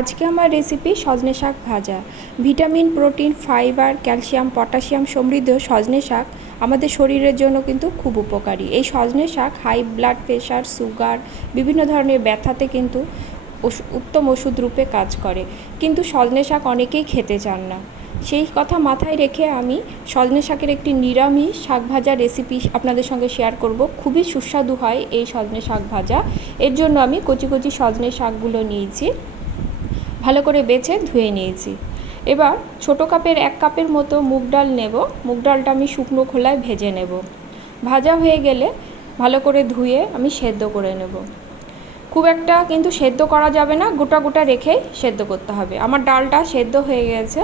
আজকে আমার রেসিপি সজনে শাক ভাজা। Vitamin, protein, fibre, calcium, potassium সমৃদ্ধ সজনে শাক আমাদের শরীরের জন্য কিন্তু খুব উপকারী। এই সজনে শাক হাই ব্লাড প্রেশার, সুগার, বিভিন্ন ধরনের ব্যথাতে কিন্তু উত্তম ওষুধ রূপে কাজ করে। কিন্তু সজনে শাক অনেকেই খেতে চান না। সেই কথা মাথায় রেখে আমি সজনে শাকের একটি নিরামিষ শাক ভাজা রেসিপি আপনাদের সঙ্গে শেয়ার করব। খুবই সুস্বাদু হয় এই সজনে শাক ভাজা। এর জন্য আমি কচি কচি সজনে শাকগুলো নিয়েছি, ভালো করে বেছে ধুয়ে নিয়েছি। এবার ছোটো কাপের 1 কাপের মতো মুগ ডাল নেব। মুগ ডালটা আমি শুকনো খোলায় ভেজে নেব। ভাজা হয়ে গেলে ভালো করে ধুয়ে আমি সেদ্ধ করে নেব। খুব একটা কিন্তু সেদ্ধ করা যাবে না, গোটা গোটা রেখেই সেদ্ধ করতে হবে। আমার ডালটা সেদ্ধ হয়ে গেছে।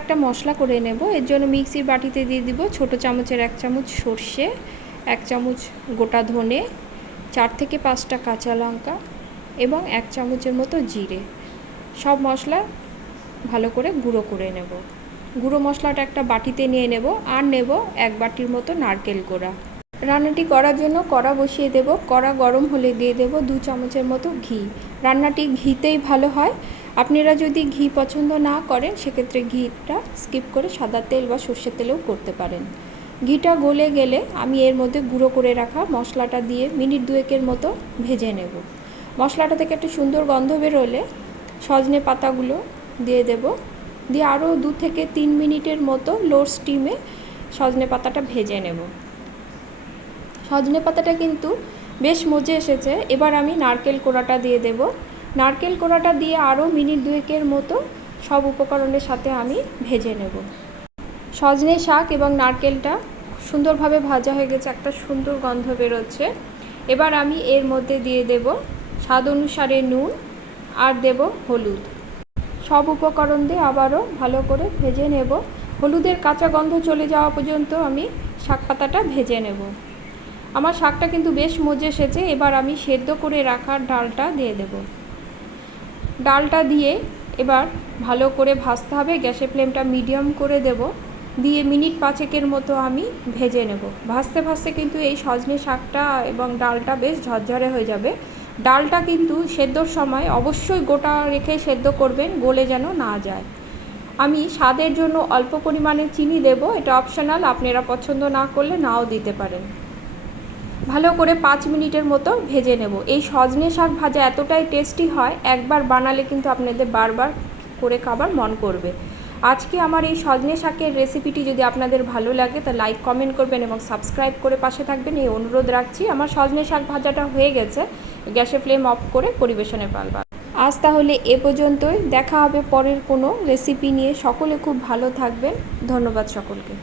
একটা মশলা করে নেব। এর জন্য মিক্সির বাটিতে দিয়ে দিব ছোটো চামচের 1 চামচ সর্ষে, 1 চামচ গোটা ধনে, 4 থেকে 5টা কাঁচা লঙ্কা এবং 1 চামচের মতো জিরে। সব মশলা ভালো করে গুঁড়ো করে নেব। গুঁড়ো মশলাটা একটা বাটিতে নিয়ে নেব। আর নেব 1 বাটির মতো নারকেল কোড়া। রান্নাটি করার জন্য কড়া বসিয়ে দেব। কড়া গরম হলে দিয়ে দেব 2 চামচের মতো ঘি। রান্নাটি ঘিতেই ভালো হয়। আপনারা যদি ঘি পছন্দ না করেন সেক্ষেত্রে ঘিটা স্কিপ করে সাদা তেল বা সর্ষের তেলেও করতে পারেন। ঘিটা গলে গেলে আমি এর মধ্যে গুঁড়ো করে রাখা মশলাটা দিয়ে মিনিট 2 মতো ভেজে নেব। মশলাটা থেকে একটা সুন্দর গন্ধ বেরোলে সজনে পাতাগুলো দিয়ে দেব। দিয়ে আরও 2 থেকে 3 মিনিটের মতো লো স্টিমে সজনে পাতাটা ভেজে নেব। সজনে পাতাটা কিন্তু বেশ মজে এসেছে। এবার আমি নারকেল কোড়াটা দিয়ে দেব। নারকেল কোড়াটা দিয়ে আরও মিনিট 2 মতো সব উপকরণের সাথে আমি ভেজে নেব। সজনে শাক এবং নারকেলটা সুন্দরভাবে ভাজা হয়ে গেছে, একটা সুন্দর গন্ধ বেরোচ্ছে। এবার আমি এর মধ্যে দিয়ে দেব স্বাদ অনুসারে নুন আর দেব হলুদ। সব উপকরণ দিয়ে আবারও ভালো করে ভেজে নেব। হলুদের কাঁচা গন্ধ চলে যাওয়া পর্যন্ত আমি শাক পাতাটা ভেজে নেব। আমার শাকটা কিন্তু বেশ মজে এসেছে। এবার আমি সেদ্ধ করে রাখা ডালটা দিয়ে দেব। ডালটা দিয়ে এবার ভালো করে ভাজতে হবে। গ্যাসের ফ্লেমটা মিডিয়াম করে দেব। দিয়ে মিনিট 5 মতো আমি ভেজে নেব। ভাজতে ভাজতে কিন্তু এই সজনে শাকটা এবং ডালটা বেশ ঝরঝরে হয়ে যাবে। ডালটা কিন্তু সেদ্ধর সময় অবশ্যই গোটা রেখে সেদ্ধ করবেন, গলে যেন না যায়। আমি স্বাদের জন্য অল্প পরিমাণে চিনি দেব, এটা অপশনাল, আপনারা পছন্দ না করলে নাও দিতে পারেন। ভালো করে 5 মিনিটের মতো ভেজে নেব। এই সজনে শাক ভাজা এতটাই টেস্টি হয়, একবার বানালে কিন্তু আপনাদের বারবার করে খাবার মন করবে। আজকে আমার এই সজনে শাকের রেসিপিটি যদি আপনাদের ভালো লাগে তা লাইক কমেন্ট করবেন এবং সাবস্ক্রাইব করে পাশে থাকবেন, এই অনুরোধ রাখছি। আমার সজনে শাক ভাজাটা হয়ে গেছে, গ্যাসের ফ্লেম অফ করে পরিবেশনের পালা। আজ তাহলে এ পর্যন্তই। দেখা হবে পরের কোনো রেসিপি নিয়ে। সকলে খুব ভালো থাকবেন। ধন্যবাদ সকলকে।